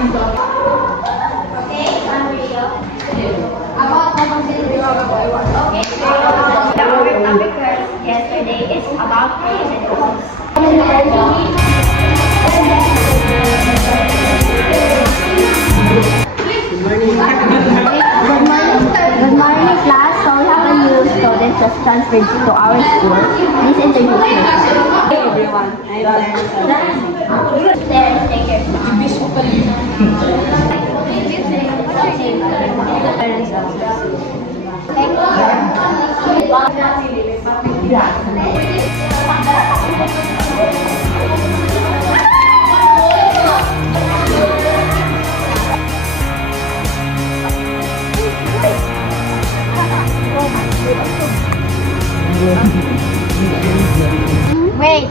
Okay, one video. About okay, our topic yesterday is about pros and cons. Good morning, class. So we have a new student just transferred to our school. Please introduce yourself. Hey everyone, I'm There, take care. Wait,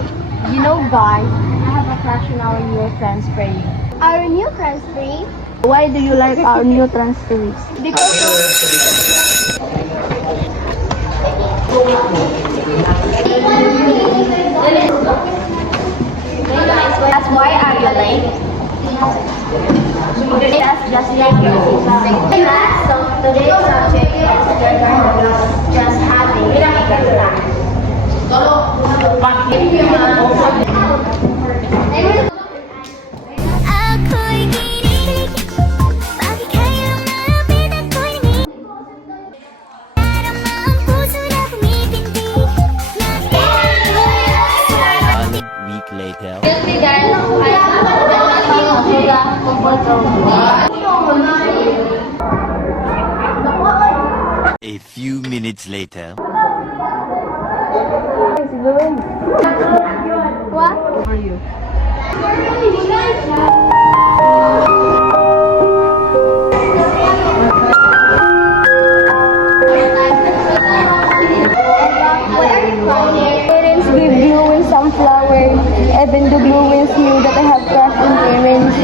you know guys, I have a crush on our new transferee. Our new transferee? Why do you like our new transferees? That's why are you late? That's just like you. So today's subject is just having a good time. Later. A few minutes later. What? How are you? Parents give Blue some flowers. Even the Blue knew that I have crush on parents,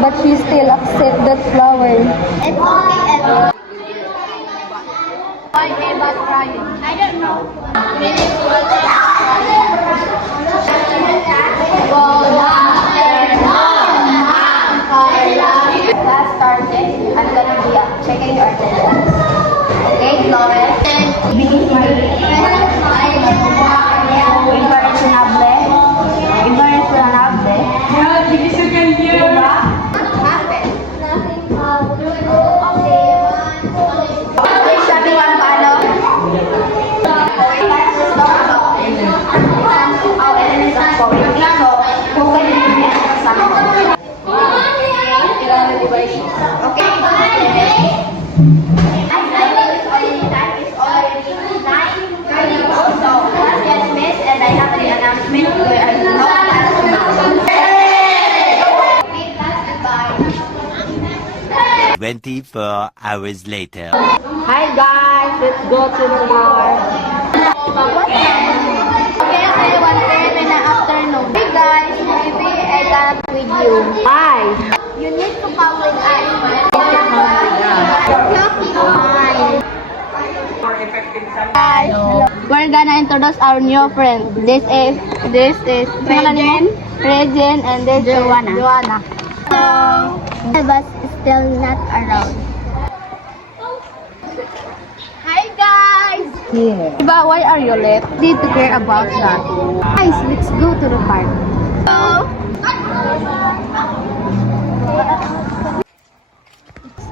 but she still accept that flower. It's okay, Eva. Why Eva crying? I don't know. Class started. I'm gonna be checking your attendance. Okay, Flores. And I have an announcement where I will not pass tomorrow. Okay, class, goodbye. 24 hours later. Hi guys, let's go to the bar. Okay, one third in the afternoon. Hey guys, maybe I got with you. Hi. You need to come with us. Guys, we're gonna introduce our new friend. This is Regine, and this is Joanna. But still not around. Hi guys. Yeah. But why are you late? Need to care about that. Guys, let's go to the park.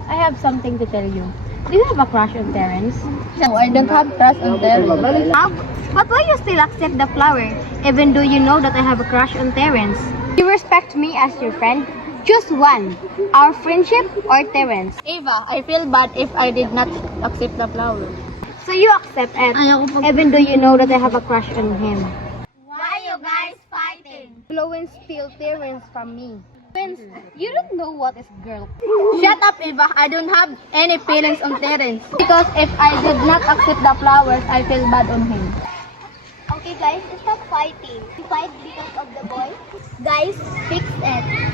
I have something to tell you. Do you have a crush on Terence? No, I don't have crush on Terence. But why you still accept the flower, even though you know that I have a crush on Terence? You respect me as your friend? Choose one, our friendship or Terence. Eva, I feel bad if I did not accept the flower. So you accept it, even though you know that I have a crush on him. Why you guys fighting? Flowing steal Terence from me. Terence, you don't know what is girl. Shut up, Eva. I don't have any feelings on Terence. Because if I did not accept the flowers, I feel bad on him. Okay guys, stop fighting. You fight because of the boy? Guys, fix it.